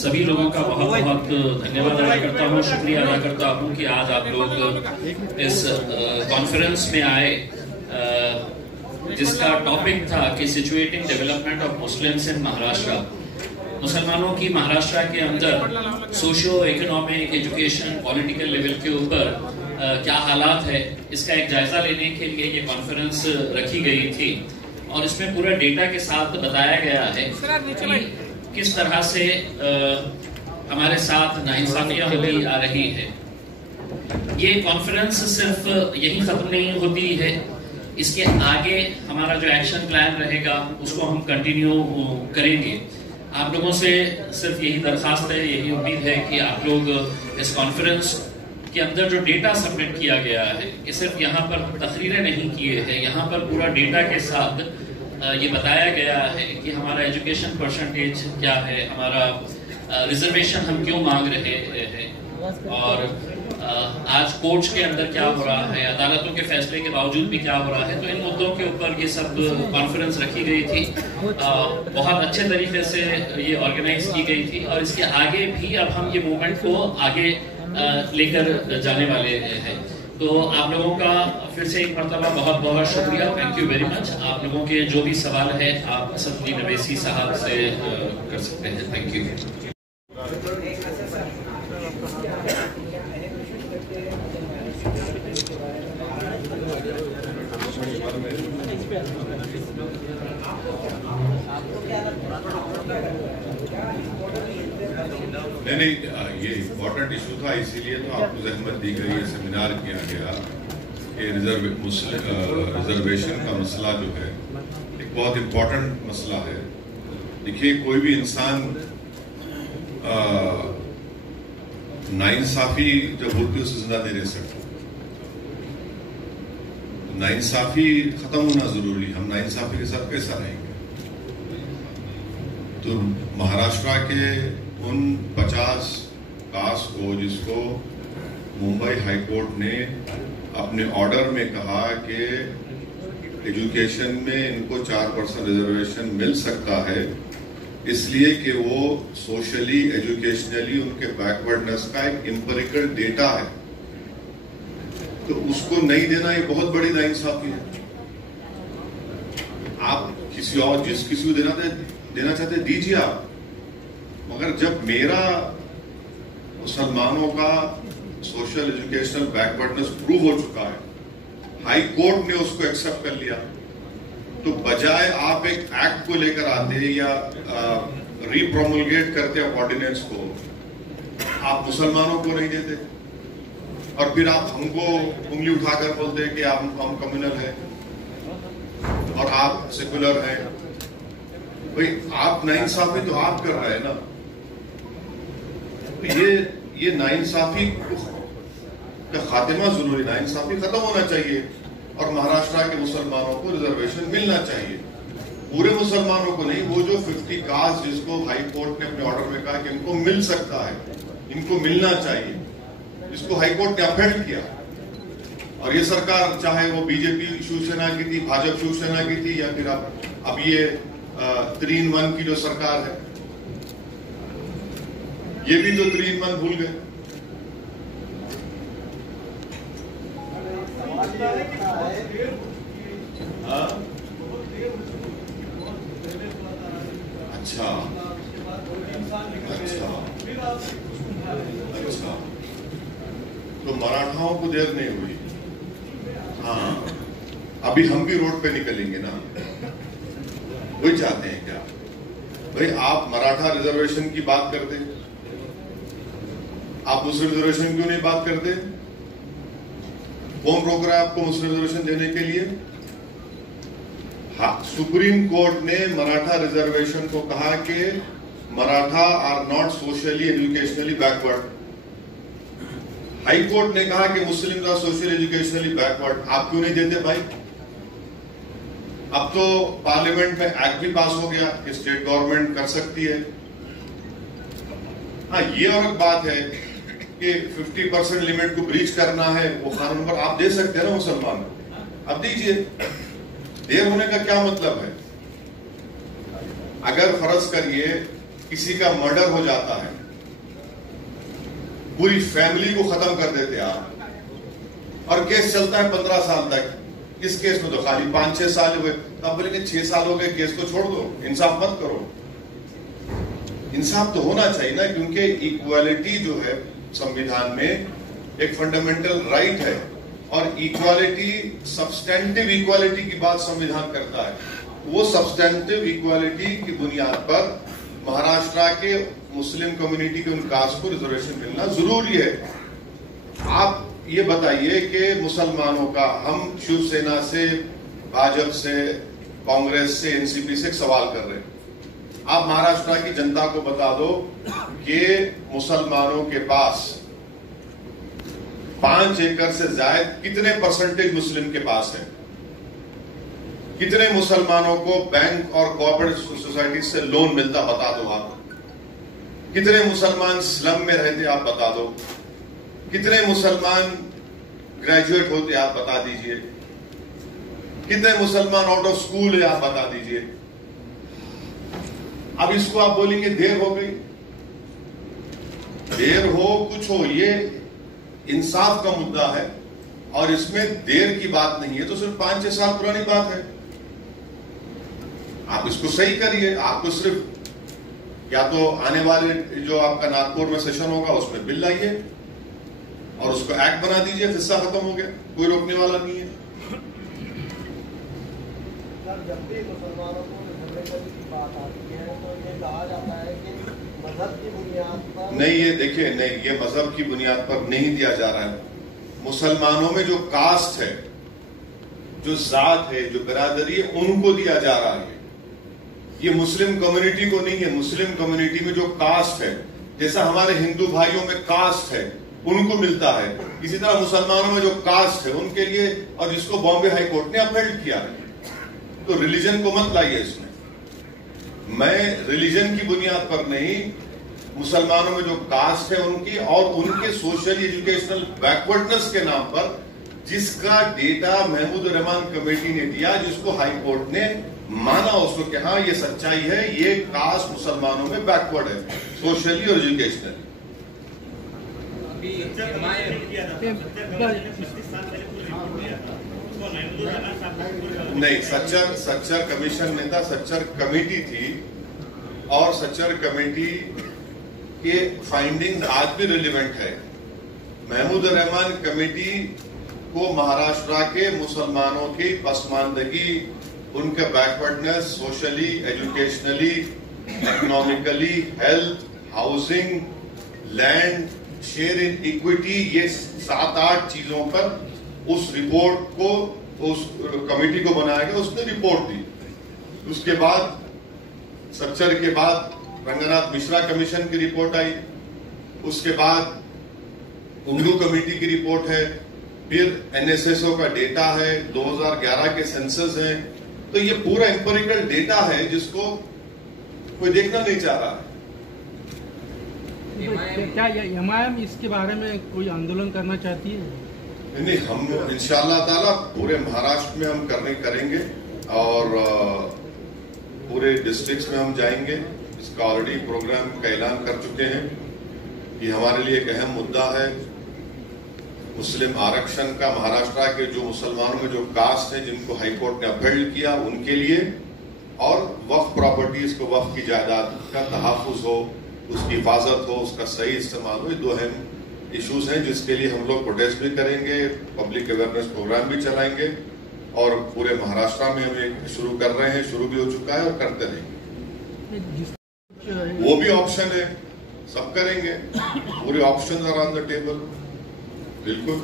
सभी लोगों का बहुत बहुत धन्यवाद अदा करता हूँ, शुक्रिया अदा करता हूँ कि आज आप लोग इस कॉन्फ्रेंस में आए जिसका टॉपिक था कि situating development of Muslims in Maharashtra. मुसलमानों की महाराष्ट्र के अंदर socio economic, education, political level के ऊपर क्या हालात है, इसका एक जायजा लेने के लिए ये कॉन्फ्रेंस रखी गई थी और इसमें पूरा डेटा के साथ बताया गया है कि किस तरह से हमारे साथ नाइंसाफियां होती आ रही है। ये कॉन्फ्रेंस सिर्फ यही खत्म नहीं होती है, इसके आगे हमारा जो एक्शन प्लान रहेगा उसको हम कंटिन्यू करेंगे। आप लोगों से सिर्फ यही दरखास्त है, यही उम्मीद है कि आप लोग इस कॉन्फ्रेंस के अंदर जो डेटा सबमिट किया गया है कि सिर्फ यहाँ पर तकरीरें नहीं किए हैं, यहाँ पर पूरा डेटा के साथ ये बताया गया है कि हमारा एजुकेशन परसेंटेज क्या है, हमारा रिजर्वेशन हम क्यों मांग रहे हैं और आज कोर्ट्स के अंदर क्या हो रहा है, अदालतों के फैसले के बावजूद भी क्या हो रहा है। तो इन मुद्दों के ऊपर ये सब कॉन्फ्रेंस रखी गई थी, बहुत अच्छे तरीके से ये ऑर्गेनाइज की गई थी और इसके आगे भी अब हम ये मूवमेंट को आगे लेकर जाने वाले हैं। तो आप लोगों का फिर से एक मरतबा बहुत बहुत शुक्रिया, थैंक यू वेरी मच। आप लोगों के जो भी सवाल है आप असदुद्दीन अवैसी साहब से कर सकते हैं। Thank you. नहीं, ये इम्पोर्टेंट इशू था, इसीलिए तो आपको जहमत दी गई, ये सेमिनार किया गया कि रिजर्वेशन का मसला जो है एक बहुत इम्पोर्टेंट मसला है। देखिए, कोई भी इंसान नाइंसाफी जब होती है उसे जिंदा नहीं रह सकता। नाइंसाफी खत्म होना जरूरी, हम नाइंसाफी के साथ कैसा रहेंगे। तो महाराष्ट्र के उन 50 कास्ट को जिसको मुंबई हाई कोर्ट ने अपने ऑर्डर में कहा कि एजुकेशन में इनको 4% रिजर्वेशन मिल सकता है, इसलिए कि वो सोशली, एजुकेशनली उनके बैकवर्डनेस का एक एम्पिरिकल डेटा है, तो उसको नहीं देना ये बहुत बड़ी नाइंसाफी है। आप किसी और किसी को देना चाहते दीजिए आप, मगर जब मेरा मुसलमानों का सोशल एजुकेशनल बैकवर्डनेस प्रूव हो चुका है, हाई कोर्ट ने उसको एक्सेप्ट कर लिया, तो बजाय आप एक एक्ट को लेकर आते या रीप्रोमulgate करते ऑर्डिनेंस को, आप मुसलमानों को नहीं देते और फिर आप हमको उंगली उठाकर बोलते हैं कि हम कम्युनल हैं और आप सेकुलर हैं। भाई, आप नाइंसाफी तो आप कर रहे हैं ना। ये नाइंसाफी का खात्मा जरूरी, नाइंसाफी खत्म होना चाहिए और महाराष्ट्र के मुसलमानों को रिजर्वेशन मिलना चाहिए। पूरे मुसलमानों को नहीं, वो जो 50 कास्ट जिसको हाई कोर्ट ने अपने ऑर्डर में कहा कि इनको मिल सकता है, इनको मिलना चाहिए, जिसको हाई कोर्ट ने अपहेल्ड किया। और ये सरकार, चाहे वो बीजेपी शिवसेना की थी, भाजपा शिवसेना की थी, या फिर अब ये 3-in-1 की जो सरकार है, ये भी तो 3-in-1 भूल गए। अच्छा, तो मराठाओं को देर नहीं हुई। हाँ, अभी हम भी रोड पे निकलेंगे ना, वही चाहते हैं क्या? भाई, आप मराठा रिजर्वेशन की बात करते, आप मुस्लिम रिजर्वेशन क्यों नहीं बात करते? कौन रोक रहा है आपको मुस्लिम रिजर्वेशन देने के लिए? हाँ, सुप्रीम कोर्ट ने मराठा रिजर्वेशन को कहा कि Maratha are not socially educationally backward. High court ने कहा कि Muslim are socially educationally backward. आप क्यों नहीं देते भाई? अब तो पार्लियामेंट में एक्ट भी पास हो गया कि स्टेट गवर्नमेंट कर सकती है। हाँ, ये और एक बात है कि 50% लिमिट को ब्रीच करना है, वो कानून पर आप दे सकते हैं ना मुसलमान, अब दीजिए। देर होने का क्या मतलब है? अगर फर्ज करिए किसी का मर्डर हो जाता है, पूरी फैमिली को खत्म कर देते आप, और केस चलता है 15 साल तक। इस केस में तो खाली 5-6 साल हुए, तब बोलेंगे 6 साल हो गए, केस को छोड़ दो, इंसाफ मत करो। इंसाफ तो होना चाहिए ना, क्योंकि इक्वालिटी जो है संविधान में एक फंडामेंटल राइट है, और इक्वालिटी, सब्सटेंटिव इक्वालिटी की बात संविधान करता है। वो सब्सटेंटिव इक्वालिटी की बुनियाद पर महाराष्ट्र के मुस्लिम कम्युनिटी के उन कास्ट को रिजर्वेशन मिलना जरूरी है। आप ये बताइए कि मुसलमानों का, हम शिवसेना से, भाजपा से, कांग्रेस से, एनसीपी से एक सवाल कर रहे हैं, आप महाराष्ट्र की जनता को बता दो कि मुसलमानों के पास 5 एकड़ से ज्यादा कितने परसेंटेज मुस्लिम के पास है? कितने मुसलमानों को बैंक और कोऑपरेटिव सोसाइटी से लोन मिलता, बता दो आप। कितने मुसलमान स्लम में रहते, आप बता दो। कितने मुसलमान ग्रेजुएट होते, आप बता दीजिए। कितने मुसलमान आउट ऑफ स्कूल है, आप बता दीजिए। अब इसको आप बोलेंगे देर हो गई, देर हो कुछ हो, ये इंसाफ का मुद्दा है और इसमें देर की बात नहीं है, तो सिर्फ 5-6 साल पुरानी बात है। आप इसको सही करिए। आपको सिर्फ या तो आने वाले जो आपका नागपुर में सेशन होगा उसमें बिल लाइए और उसको एक्ट बना दीजिए, हिस्सा खत्म हो गया, कोई रोकने वाला नहीं है। जब भी मुसलमानों को रिजर्वेशन की बात आती है तो ये कहा जाता है कि मजहब की बुनियाद पर नहीं, ये देखिए, नहीं, ये मजहब की बुनियाद पर नहीं दिया जा रहा है। मुसलमानों में जो कास्ट है, जो जात है, जो बिरादरी है, उनको दिया जा रहा है। ये मुस्लिम कम्युनिटी को नहीं है। मुस्लिम कम्युनिटी में जो कास्ट है, जैसा हमारे हिंदू भाइयों में कास्ट है, उनको मिलता है, इसी तरह मुसलमानों में जो कास्ट है उनके लिए, और जिसको बॉम्बे हाई कोर्ट ने अपहेल्ड किया है। तो रिलीजन को मत लाइए इसमें। मैं रिलीजन की बुनियाद पर नहीं, मुसलमानों में जो कास्ट है उनकी और उनके सोशल एजुकेशनल बैकवर्डनेस के नाम पर जिसका डेटा महमूद रहमान कमेटी ने दिया, जिसको हाई कोर्ट ने माना उसको कि हाँ ये सच्चाई है, ये कास्ट मुसलमानों में बैकवर्ड है सोशली और एजुकेशनली। नहीं, सच्चर कमीशन नहीं था, सच्चर कमेटी थी, और सच्चर कमेटी के फाइंडिंग्स आज भी रिलेवेंट है। महमूद रहमान कमेटी को महाराष्ट्र के मुसलमानों की पसमानदगी, उनके backwardness socially, educationally, economically, health, housing, land, share in equity, ये 7-8 चीजों पर उस रिपोर्ट को, उस कमेटी को बनाया गया, उसने रिपोर्ट दी। उसके बाद सच्चर के बाद रंगनाथ मिश्रा कमीशन की रिपोर्ट आई, उसके बाद उमलू कमेटी की रिपोर्ट है, फिर एनएसएसओ का डेटा है, 2011 के सेंसस हैं। तो ये पूरा एम्पिरिकल डेटा है जिसको कोई देखना नहीं चाह रहा है। क्या एमआईएम इसके बारे में कोई आंदोलन करना चाहती है? नहीं, हम इंशाअल्लाह ताला पूरे महाराष्ट्र में हम करेंगे और पूरे डिस्ट्रिक्ट्स में हम जाएंगे। इसका ऑलरेडी प्रोग्राम का ऐलान कर चुके हैं। ये हमारे लिए एक अहम मुद्दा है। मुस्लिम आरक्षण का महाराष्ट्र के जो मुसलमानों में जो कास्ट है, जिनको हाईकोर्ट ने अपहेल्ड किया, उनके लिए, और वक्फ प्रॉपर्टीज को, वक्फ की जायदाद का तहफ्फुज हो, उसकी हिफाजत हो, उसका सही इस्तेमाल हो। ये 2 अहम इश्यूज हैं जिसके लिए हम लोग प्रोटेस्ट भी करेंगे, पब्लिक अवेयरनेस प्रोग्राम भी चलाएंगे, और पूरे महाराष्ट्र में हम एक शुरू कर रहे हैं, शुरू भी हो चुका है और करते रहेंगे। वो भी ऑप्शन है, सब करेंगे, पूरे option are on the table. बिल्कुल।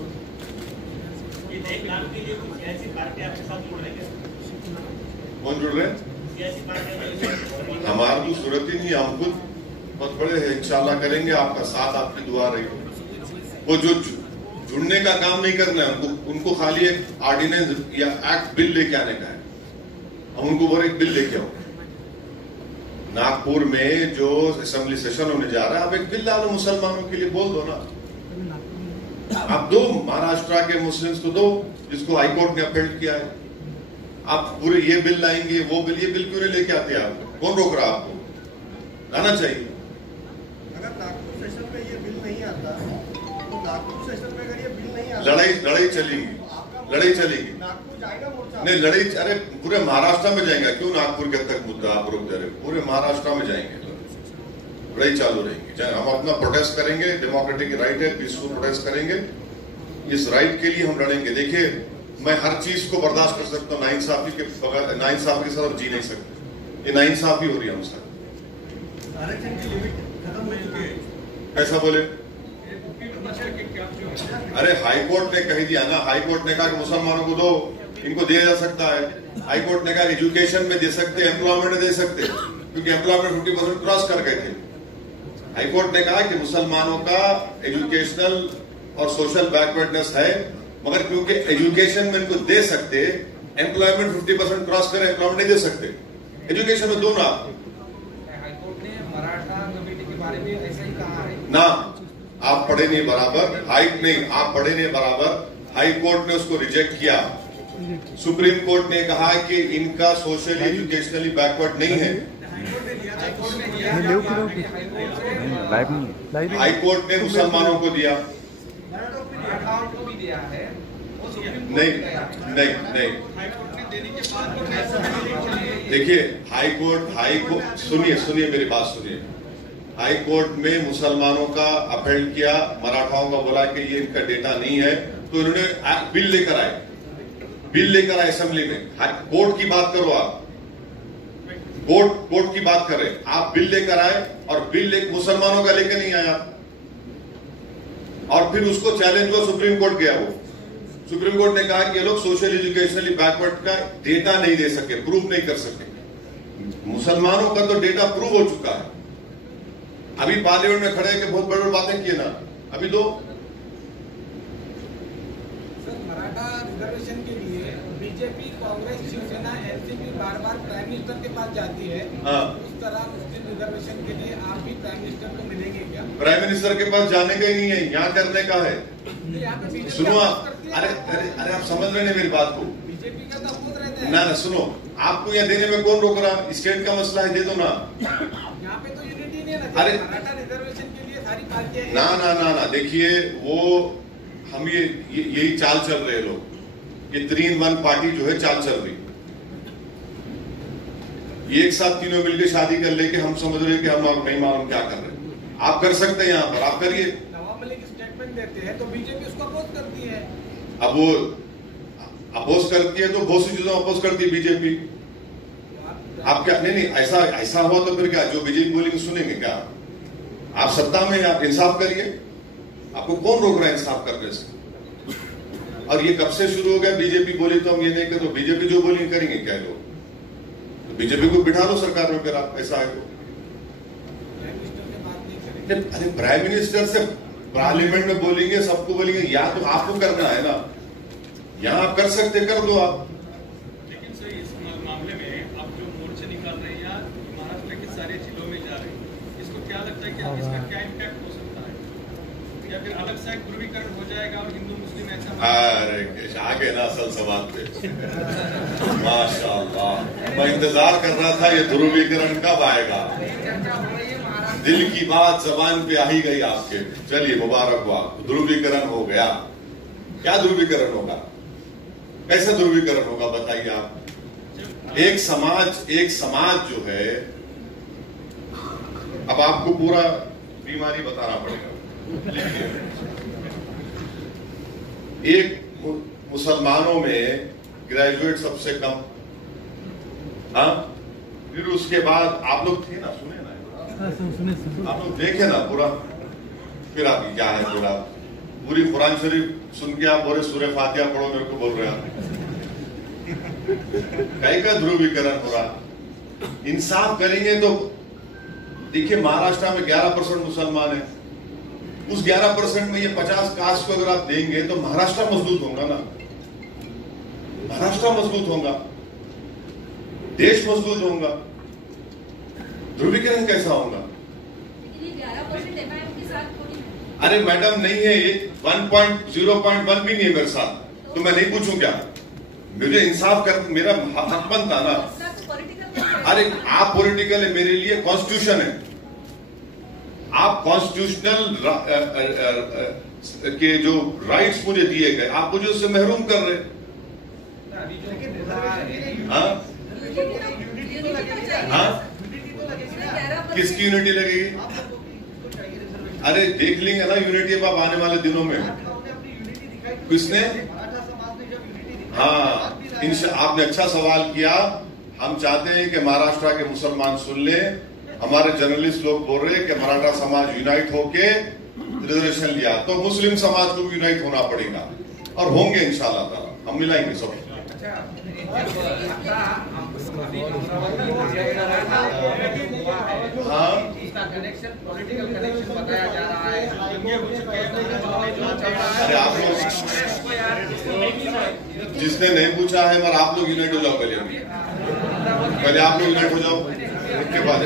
कौन जुड़ रहे हैं? हमारा तो सूरत ही नहीं, हम खुद बहुत बड़े हैं, इंशाल्लाह करेंगे। आपका साथ, आपकी दुआ रही हो। वो जो जुड़ने का काम नहीं करना है, उनको खाली एक ऑर्डिनेंस या एक्ट बिल लेके आने का है। हम उनको बोले एक बिल लेके आओ। नागपुर में जो असेंबली सेशन होने जा रहा है, आप एक बिल डालो मुसलमानों के लिए, बोल दो ना, आप दो महाराष्ट्र के मुस्लिम्स को दो, जिसको हाईकोर्ट ने अपहेल्ड किया है। आप पूरे ये बिल लाएंगे, वो बिल, ये बिल क्यों नहीं लेके आते आप? कौन रोक रहा आपको? लाना चाहिए। अगर नागपुर सेशन में ये बिल नहीं आता तो नागपुर सेशन में अगर ये बिल नहीं आता लड़ाई चलेगी, लड़ाई चलेगी। नागपुर जाएगा मोर्चा नहीं लड़ाई, अरे पूरे महाराष्ट्र में जाएगा, क्यों नागपुर के तक मुद्दा आप रोक दे रहे? पूरे महाराष्ट्र में जाएंगे, लड़ाई चालू रहेगी। हम अपना प्रोटेस्ट करेंगे, डेमोक्रेटिक राइट है, पीसफुल प्रोटेस्ट करेंगे, इस राइट के लिए हम लड़ेंगे। देखिए मैं हर चीज को बर्दाश्त कर सकता हूँ, नाइंसाफी के बगैर, नाइंसाफी के साथ जी नहीं सकते। ये नाइंसाफी हो रही है हम साथ। आरक्षण की लिमिट खत्म हो चुकी है। ऐसा बोले? अरे हाईकोर्ट ने कह दिया ना, हाईकोर्ट ने कहा कि मुसलमानों को दो, इनको दिया जा सकता है। हाईकोर्ट ने कहा एजुकेशन में दे सकते, एम्प्लॉयमेंट में दे सकते, क्योंकि एम्प्लॉयमेंट 50% क्रॉस कर गए थे। हाईकोर्ट ने कहा कि मुसलमानों का एजुकेशनल और सोशल बैकवर्डनेस है, मगर क्योंकि एजुकेशन में इनको दे सकते, एम्प्लॉयमेंट 50% क्रॉस करे, एम्प्लॉयमेंट नहीं दे सकते, एजुकेशन में दो ना। हाईकोर्ट ने मराठा कमेटी के बारे में ऐसा ही कहा है ना, आप पढ़े नहीं बराबर, आप पढ़े नहीं बराबर। हाई कोर्ट ने उसको रिजेक्ट किया। सुप्रीम कोर्ट ने कहा कि इनका सोशली एजुकेशनली बैकवर्ड नहीं है। हाई कोर्ट ने मुसलमानों को दिया, मराठाओं को भी दिया है। नहीं। देखिए हाई कोर्ट सुनिए मेरी बात सुनिए। हाई कोर्ट में मुसलमानों का अपील किया, मराठाओं का बोला कि ये इनका डेटा नहीं है, तो इन्होंने बिल लेकर आए असेंबली में। कोर्ट की बात करो आप, कोर्ट की बात कर रहे, आप बिल लेकर आए और बिल मुसलमानों का लेकर नहीं आया, और फिर उसको चैलेंज हुआ, सुप्रीम कोर्ट गया। वो सुप्रीम कोर्ट ने कहा कि ये लोग सोशल एजुकेशनली बैकवर्ड का डेटा नहीं दे सके, प्रूव नहीं कर सके। मुसलमानों का तो डेटा प्रूव हो चुका है। अभी पार्लियामेंट में खड़े के बहुत बड़ी बातें किए ना, अभी दो। सर मराठा रिजर्वेशन के लिए बीजेपी, कांग्रेस, शिवसेना, एनसीपी बार प्राइम मिनिस्टर के पास जाती है। हाँ। उस तरह मुस्लिम रिजर्वेशन के लिए आप भी प्राइम मिनिस्टर को मिलेंगे क्या? प्राइम मिनिस्टर के पास जाने का ही नहीं है, यहाँ करने का है। यहाँ पे बीजेपी सुनो आप, अरे आप समझ रहे हैं मेरी बात को? बीजेपी का तो अपोज रहता है ना सुनो, आपको यहाँ देने में कौन रोक रहा? स्टेट का मसला है, दे दो ना। यहाँ पे तो यूनिटी नहीं है ना। अरे मराठा रिजर्वेशन के लिए सारी पार्टियां ना देखिए, वो हम यही चाल चल रहे लोग, ये 3-in-1 पार्टी जो है चाल चल रही। ये एक साथ तीनों मिलकर शादी कर लेके हम समझ रहे हैं कि हम नहीं मालूम क्या कर रहे हैं। आप कर सकते हैं, यहाँ पर आप करिए। नवाब मलिक स्टेटमेंट देते हैं तो बीजेपी उसको अपोज करती है। अब वो अपोज करती है तो बहुत सी चीजों अपोज करती है बीजेपी। आप क्या नहीं ऐसा हुआ तो फिर क्या, जो बीजेपी बोलेंगे सुनेंगे क्या? आप सत्ता में, आप इंसाफ करिए, आपको कौन रोक रहा है इंसाफ करने से? और ये कब से शुरू हो गया, बीजेपी बोली तो हम ये नहीं करते, तो बीजेपी जो बोली करेंगे क्या लोग? तो बीजेपी को बिठा लो सरकार में, फिर आप ऐसा है तो। अरे प्राइम मिनिस्टर से पार्लियामेंट में बोलेंगे, सबको बोलेंगे, या तो आपको करना है ना, यहाँ आप कर सकते, कर दो आप। लेकिन सर इस मामले में आप जो मोर्चे निकाल रहे हैं या महाराष्ट्र के सारे जिलों में जा रहे हैं, इसको क्या लगता है कि इसका क्या इम्पैक्ट हो सकता है, या फिर अलग सा एक ध्रुवीकरण हो जाएगा और हिंदू मुस्लिम ऐसा? अरे आगे ना असल सवाल पे माशाअल्लाह, मैं इंतजार कर रहा था ये ध्रुवीकरण कब आएगा। दिल की बात जबान पे आ ही गई आपके। चलिए मुबारकबाद, ध्रुवीकरण हो गया। क्या ध्रुवीकरण होगा, कैसे ध्रुवीकरण होगा बताइए आप? एक समाज जो है, अब आपको पूरा बीमारी बताना पड़ेगा। एक मुसलमानों में ग्रेजुएट सबसे कम, हाँ, फिर उसके बाद आप लोग थे ना, सुने ना, आप लोग देखे ना पूरा, फिर आप क्या है पूरी कुरान शरीफ सुन के आप बोले सूरह फातिहा पढ़ो, मेरे को बोल रहे आप कहीं का ध्रुवीकरण हो रहा। इंसाफ करेंगे तो देखिए महाराष्ट्र में 11% मुसलमान है, उस 11% में ये 50 कास्ट को अगर आप देंगे तो महाराष्ट्र मजबूत होगा ना, महाराष्ट्र मजबूत होगा, देश मजबूत होगा। ध्रुवीकरण कैसा होगा? अरे मैडम नहीं है, ये 0.1 भी नहीं है मेरे साथ, तो मैं नहीं पूछूं क्या? मुझे इंसाफ कर, मेरा हक बनता ना। अरे आप पॉलिटिकल है, मेरे लिए कॉन्स्टिट्यूशन है, आप कॉन्स्टिट्यूशनल के जो राइट्स मुझे दिए गए, आप मुझे उससे महरूम कर रहे। हाँ? हाँ? किसकी यूनिटी लगेगी? अरे देख लेंगे ना यूनिटी अब आने वाले दिनों में। किसने? हाँ, आपने अच्छा सवाल किया। हम चाहते हैं कि महाराष्ट्र के मुसलमान सुन ले। हमारे जर्नलिस्ट लोग बोल रहे हैं कि मराठा समाज यूनाइट होके रिजर्वेशन लिया, तो मुस्लिम समाज को भी यूनाइट होना पड़ेगा, और होंगे इंशाल्लाह ताला, हम मिलाएंगे सब। हाँ, कनेक्शन पॉलिटिकल कनेक्शन बताया जा रहा है। अरे आप लोग, जिसने नहीं पूछा है, मगर आप लोग यूनाइट हो जाओ पहले आप लोग यूनाइट हो जाओ, इसके बाद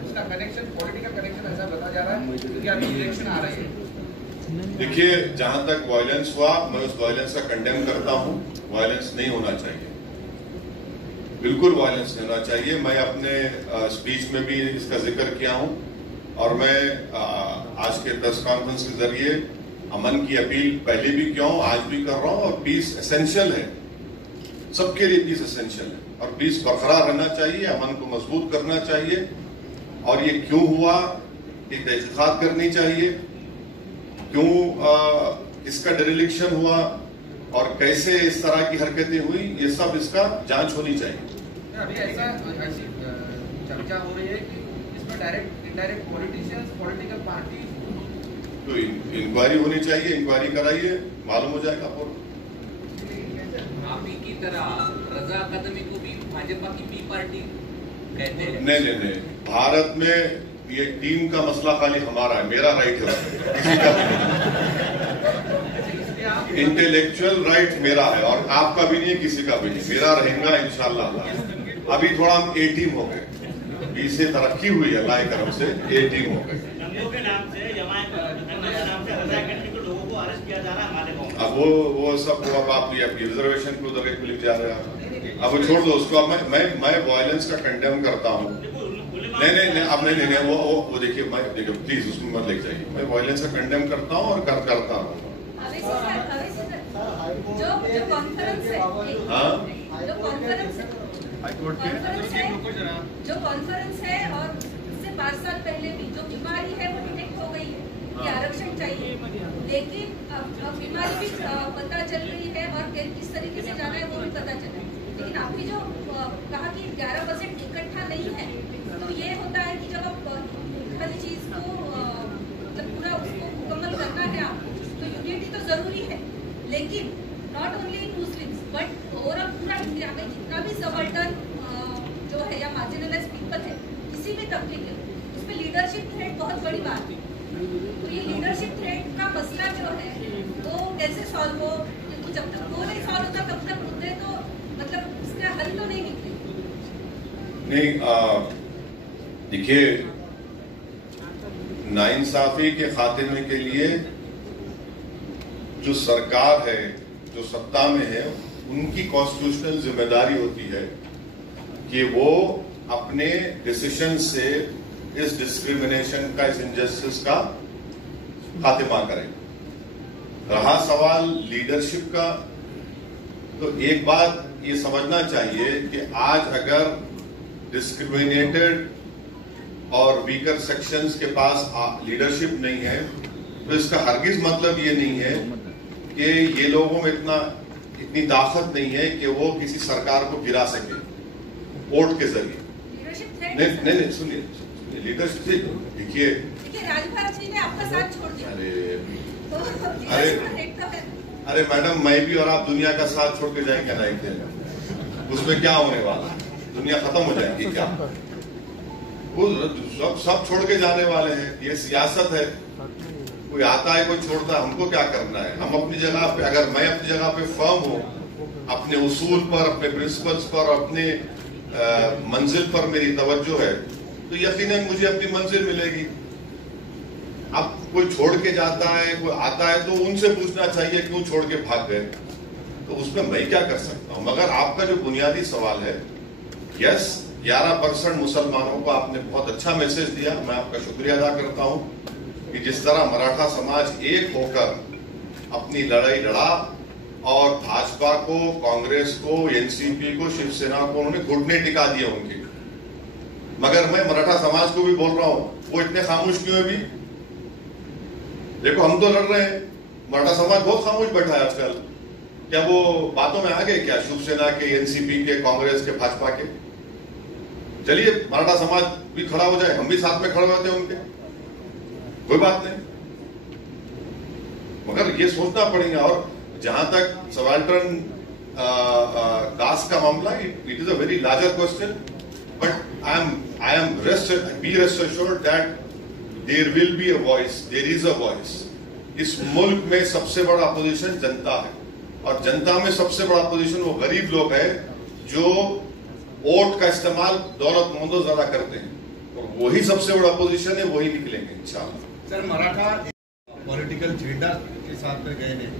उसका कनेक्शन पॉलिटिकल कनेक्शन ऐसा बताया जा रहा है क्योंकि अभी इलेक्शन आ रहे हैं। देखिए, जहां तक वायलेंस हुआ, मैं उस वायलेंस का कंडेम करता हूं। वायलेंस नहीं होना चाहिए, बिल्कुल वायलेंस नहीं होना चाहिए। मैं अपने स्पीच में भी इसका जिक्र किया हूं, और मैं आज के प्रेस कॉन्फ्रेंस के जरिए अमन की अपील पहले भी किया हूं, आज भी कर रहा हूं। और पीस एसेंशियल है, सबके लिए पीस एसेंशियल है, और पीस बरकरार रहना चाहिए, अमन को मजबूत करना चाहिए। और ये क्यों हुआ, एक तहकीकात करनी चाहिए, क्यों इसका डिरेलिक्शन हुआ और कैसे इस तरह की हरकतें हुई, ये सब इसका जांच होनी चाहिए। अभी ऐसी चर्चा हो रही है कि इसमें direct indirect politicians, political party, तो इंक्वायरी होनी चाहिए, इंक्वायरी कराइए, मालूम हो जाएगा। आप ही की तरह रजा अकादमी को भी भाजपा की बी पार्टी कहते हैं। नहीं, भारत में ये टीम का मसला खाली हमारा है, मेरा राइट है, किसी का भी नहीं। इंटेलेक्चुअल राइट मेरा है, और आपका भी नहीं, किसी का भी नहीं, मेरा रहेगा इंशाल्लाह। अभी थोड़ा हम ए टीम हो गए, बी से तरक्की हुई है, अल्लाह के करम से ए टीम हो गए। अब वो सब अब आप रिजर्वेशन को उधर लिख जा रहे हैं, अब वो छोड़ दो उसको। अब मैं वायलेंस का कंडेम करता हूँ। नहीं, अब नहीं, वो देखिए, प्लीज उसमें मत लिख जाइए। मैं वायलेंस का कंडेम करता हूँ और करता रहूँ। जो कॉन्फ्रेंस है, जो कॉन्फ्रेंस है, और इससे 5 साल पहले भी जो बीमारी है वो डिटेक्ट हो गई है कि आरक्षण चाहिए, लेकिन अब बीमारी भी पता चल रही है और किस तरीके से जाना है वो भी पता चला है। लेकिन आपने जो कहा कि 11% इकट्ठा नहीं है, तो ये होता है कि जब आप हर चीज को मतलब पूरा उसको मुकम्मल करना है आपको, तो यूनिटी तो जरूरी है, लेकिन not only in Muslims but overall पूरा इंडिया में जितना भी सबल्टन जो है या मार्जिनलाइज पीपल है, किसी भी तबके के, उसमें लीडरशिप थ्रेट बहुत बड़ी बात है। तो ये लीडरशिप थ्रेट का मसला जो है वो कैसे सॉल्व हो, क्योंकि जब तक वो नहीं सॉल्व होता तब तक मुद्दे तो मतलब इसका हल तो नहीं निकले। नहीं, देखिए, नाइंसाफी के खात्मे के लिए जो सरकार है, जो सत्ता में है, उनकी कॉन्स्टिट्यूशनल जिम्मेदारी होती है कि वो अपने डिसीजन से इस डिस्क्रिमिनेशन का, इस इनजस्टिस का खात्मा करें। रहा सवाल लीडरशिप का, तो एक बात ये समझना चाहिए कि आज अगर डिस्क्रिमिनेटेड और वीकर सेक्शंस के पास लीडरशिप नहीं है, तो इसका हरगिज मतलब ये नहीं है कि ये लोगों में इतनी ताकत नहीं है कि वो किसी सरकार को गिरा सके वोट के जरिए। नहीं, सुनिए, लीडरशिप देखिए, राजभर जी ने आपका साथ छोड़ दिया। अरे मैडम, मैं भी और आप दुनिया का साथ छोड़ के जाएंगे ना एक दिन, उसमें क्या होने वाला है? दुनिया खत्म हो जाएगी क्या? वो सब छोड़ के जाने वाले हैं, ये सियासत है। कोई आता है, कोई छोड़ता है, हमको क्या करना है? हम अपनी जगह पे, अगर मैं अपनी जगह पे फर्म हूं, अपने उसूल पर, अपने प्रिंसिपल्स पर, अपने मंजिल पर मेरी तवज्जो है, तो यकीनन मुझे अपनी मंजिल मिलेगी। अब कोई छोड़ के जाता है, कोई आता है, तो उनसे पूछना चाहिए क्यों छोड़ के भाग गए, तो उसमें मैं क्या कर सकता हूं? मगर आपका जो बुनियादी सवाल है, यस, 11% मुसलमानों को आपने बहुत अच्छा मैसेज दिया। मैं आपका शुक्रिया अदा करता हूं कि जिस तरह मराठा समाज एक होकर अपनी लड़ाई लड़ा और भाजपा को, कांग्रेस को, एनसीपी को, शिवसेना को उन्होंने घुटने टिका दिए उनके। मगर मैं मराठा समाज को भी बोल रहा हूं, वो इतने खामोश क्यों है भी? देखो हम तो लड़ रहे हैं, मराठा समाज बहुत खामोश बैठा है आजकल। क्या वो बातों में आ गए क्या शिवसेना के, एनसीपी के, कांग्रेस के, भाजपा के? चलिए मराठा समाज भी खड़ा हो जाए, हम भी साथ में खड़े होते हैं उनके, कोई बात नहीं। मगर ये सोचना पड़ेगा। और जहां तक सबाल्टर्न कास्ट का मामला, it is a very larger question, but I am be rest assured that there will be a voice, there is a voice. इस मुल्क में सबसे बड़ा अपोजिशन जनता है, और जनता में सबसे बड़ा अपोजिशन वो गरीब लोग है जो वोट का इस्तेमाल दौलतमंदों ज्यादा करते हैं, और वही सबसे बड़ा अपोजिशन है, वही निकलेंगे इंशाल्लाह। सर, मराठा पॉलिटिकल झंडा के साथ में गए नहीं,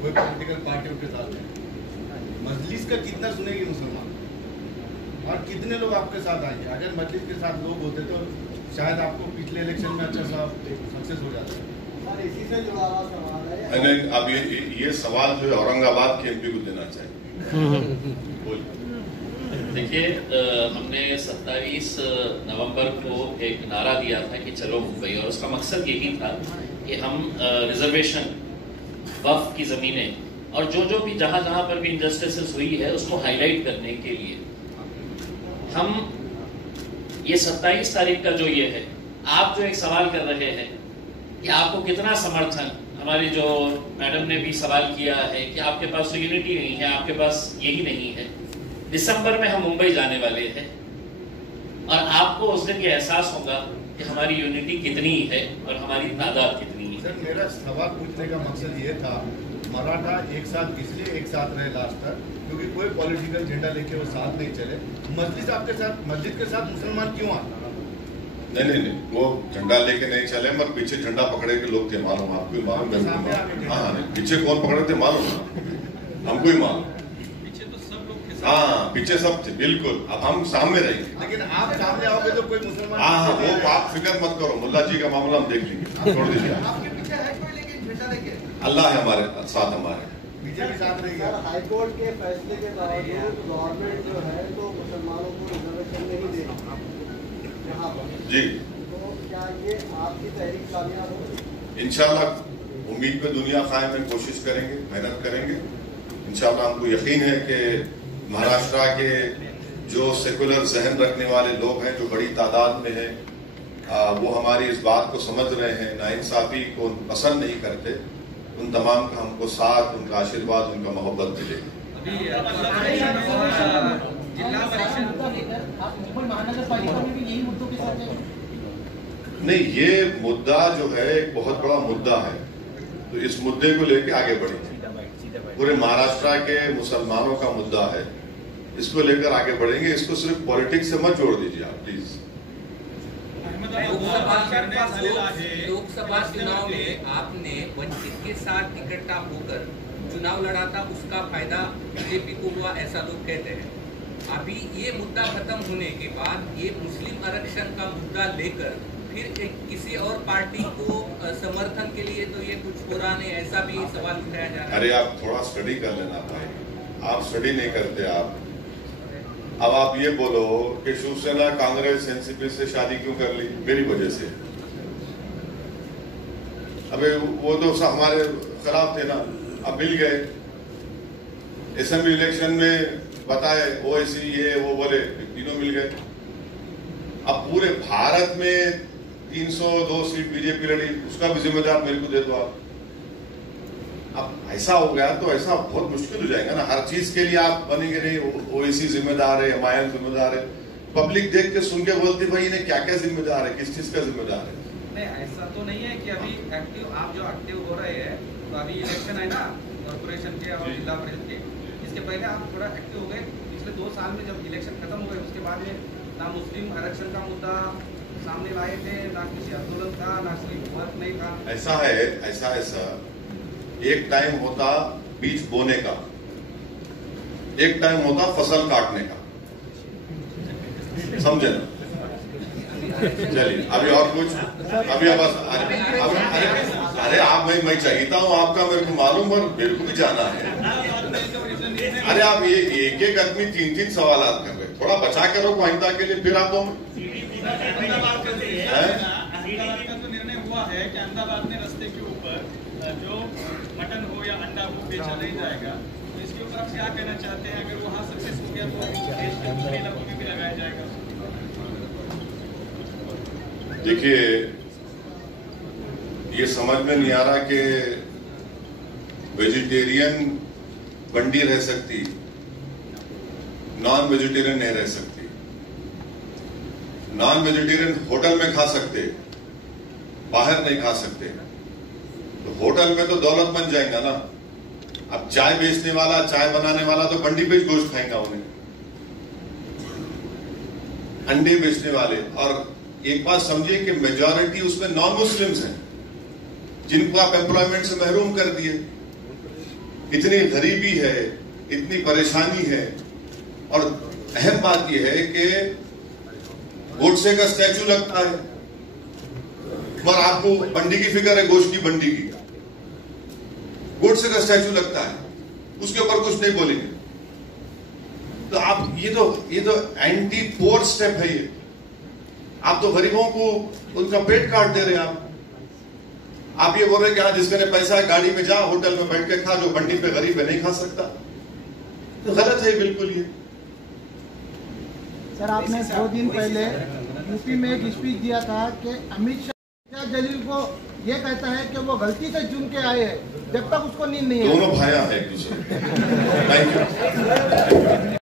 कोई पॉलिटिकल पार्टियों के साथ नहीं। मजलिस का कितना सुनेगी मुसलमान, और कितने लोग आपके साथ आएंगे? अगर मजलिस के साथ लोग होते तो शायद आपको पिछले इलेक्शन में अच्छा सा सक्सेस हो जाता है। और इसी से जुड़ा हुआ सवाल है। नहीं, अब ये सवाल जो है औरंगाबाद के एमपी को देना चाहिए। बोलिए। देखिए, हमने 27 नवंबर को एक नारा दिया था कि चलो मुंबई, और उसका मकसद यही था कि हम रिजर्वेशन, वक्फ की जमीनें और जो भी जहां पर भी इनजस्टिसेस हुई है उसको हाईलाइट करने के लिए हम ये 27 तारीख का जो ये है, आप जो एक सवाल कर रहे हैं कि आपको कितना समर्थन, हमारी जो मैडम ने भी सवाल किया है कि आपके पास तो यूनिटी नहीं है, आपके पास यही नहीं है। दिसंबर में हम मुंबई जाने वाले हैं और आपको उस दिन ये एहसास होगा कि हमारी यूनिटी कितनी है और हमारी तादाद कितनी है। सर, मेरा सवाल पूछने का मकसद ये था, मराठा एक साथ इसलिए एक साथ रहे लास्ट तक क्योंकि कोई पॉलिटिकल झंडा लेके वो साथ नहीं चले। मस्जिद आपके साथ, मस्जिद के साथ मुसलमान क्यों आए? नहीं, वो झंडा लेके नहीं चले, मगर पीछे झंडा पकड़े के लोग थे, मालूम आपको? मालूम? हाँ, पीछे कौन पकड़े थे मालूम, हमको ही मालूम। हाँ, पीछे सब थे, बिल्कुल। अब हम सामने रहेंगे, लेकिन आप सामने आओगे तो कोई मुसलमान। हाँ, वो आप फिक्र मत करो, मुल्ला जी का मामला हम देख लेंगे, छोड़ दीजिए। आपके पीछे है कोई लेकिन झंडा लेके? अल्लाह है हमारे साथ, हमारे बीजेपी साथ रहेगी। सर, हाईकोर्ट के फैसले के बावजूद गवर्नमेंट जो है तो मुसलमानों को रिजर्वेशन नहीं दे रही यहाँ पर जी। तो क्या ये आपकी तहरीक कामयाब होगी? इंशाल्लाह उम्मीद पे दुनिया कायम है, कोशिश करेंगे, मेहनत करेंगे इंशाल्लाह। हमको यकीन है कि महाराष्ट्र के जो सेकुलर जहन रखने वाले लोग हैं, जो बड़ी तादाद में हैं, वो हमारी इस बात को समझ रहे हैं, नाइंसाफी को पसंद नहीं करते। उन तमाम का हमको साथ, उनका आशीर्वाद, उनका मोहब्बत मिलेगा। नहीं, ये मुद्दा जो है एक बहुत बड़ा मुद्दा है, तो इस मुद्दे को लेके आगे बढ़ेंगे। पूरे महाराष्ट्र के मुसलमानों का मुद्दा है, इसको लेकर आगे बढ़ेंगे। इसको सिर्फ पॉलिटिक्स से मत जोड़ दीजिए आप, प्लीज। लोकसभा चुनाव में आपने वंचित के साथ इकट्ठा होकर चुनाव लड़ा था, उसका फायदा बीजेपी को हुआ, ऐसा लोग कहते हैं। अभी ये मुद्दा खत्म होने के बाद ये मुस्लिम आरक्षण का मुद्दा लेकर फिर किसी और पार्टी को समर्थन के लिए तो ये कुछ हो रहा नहीं, ऐसा भी सवाल उठाया जा रहा है। अरे आप थोड़ा स्टडी कर लेना भाई, आप स्टडी नहीं करते आप। अब आप ये बोलो कि शिवसेना कांग्रेस एनसीपी से शादी क्यों कर ली? मेरी वजह से। अबे वो तो हमारे खिलाफ थे ना, अब मिल गए। असेंबली इलेक्शन में बताए ओवैसी ये वो बोले, तीनों मिल गए। अब पूरे भारत में 302 सीट बीजेपी लड़ी, उसका भी जिम्मेदार मेरे को दे दो आप। अब ऐसा हो गया तो ऐसा बहुत मुश्किल हो जाएगा ना, हर चीज के लिए आप बनेंगे नहीं। ओवैसी जिम्मेदार है, एमआईएम जिम्मेदार है, पब्लिक देख के सुन के बोलती भाई इन्हें क्या क्या जिम्मेदार है, किस चीज का जिम्मेदार है। नहीं, ऐसा तो नहीं है कि अभी एक्टिव आप जो एक्टिव हो रहे हैं, तो अभी इलेक्शन है ना कॉर्पोरेशन के और जिला परिषद के, इसके पहले आप थोड़ा एक्टिव हो गए। पिछले 2 साल में जब इलेक्शन खत्म हो गए उसके बाद में ना मुस्लिम आरक्षण का मुद्दा सामने लाए थे, ना किसी आंदोलन था, ना कोई वर्क नहीं था। ऐसा है, ऐसा एक टाइम होता बीज बोने का, एक टाइम होता फसल काटने का। समझे ना? चलिए अभी और कुछ, अभी अब अरे आप मैं चाहता हूँ आपका, मेरे को मालूम है, मेरे को भी जाना है। अरे आप ये एक आदमी 3-3 सवाल कर रहे, थोड़ा बचा के रखो आइंदा के लिए, फिर आप अहमदाबाद का तो निर्णय हुआ है कि अहमदाबाद में रास्ते के ऊपर जो मटन हो या अंडा हो बेचा नहीं जाएगा, तो इसके ऊपर आप क्या कहना चाहते हैं? अगर वहाँ सक्सेस हो गया तो देश के दूसरे इलाकों में भी लगाया जाएगा? देखिए, ये समझ में नहीं आ रहा कि वेजिटेरियन बंडी रह सकती, नॉन वेजिटेरियन नहीं रह सकती। नॉन वेजिटेरियन होटल में खा सकते, बाहर नहीं खा सकते। तो होटल में तो दौलत बन जाएगा ना। अब चाय बेचने वाला, चाय बनाने वाला तो बंडी पे गोश्त खाएगा उन्हें, अंडे बेचने वाले। और एक बात समझिए कि मेजॉरिटी उसमें नॉन मुस्लिम्स हैं, जिनको आप एम्प्लॉयमेंट से महरूम कर दिए। इतनी गरीबी है, इतनी परेशानी है। और अहम बात यह है कि गोडसे का स्टैचू लगता है, और आपको बंडी की फिक्र है, गोश्त की बंडी की। गोडसे का स्टैचू लगता है, उसके ऊपर कुछ नहीं बोलेंगे। तो आप ये तो एंटी पोर स्टेप है। ये आप तो गरीबों को उनका पेट काट दे रहे हैं। आप ये बोल रहे हैं कि हाँ, जिसके पैसा है गाड़ी में जा, होटल में बैठ के खा, जो बंडी पे गरीब है नहीं खा सकता। तो गलत है बिल्कुल ये। सर, आपने 2 दिन पहले यूपी में एक स्पीच दिया था कि अमित शाह जलील को ये कहता है कि वो गलती से चुन के आए हैं, जब तक उसको नींद नहीं है। दोनों भाया है एक दूसरे। Thank you.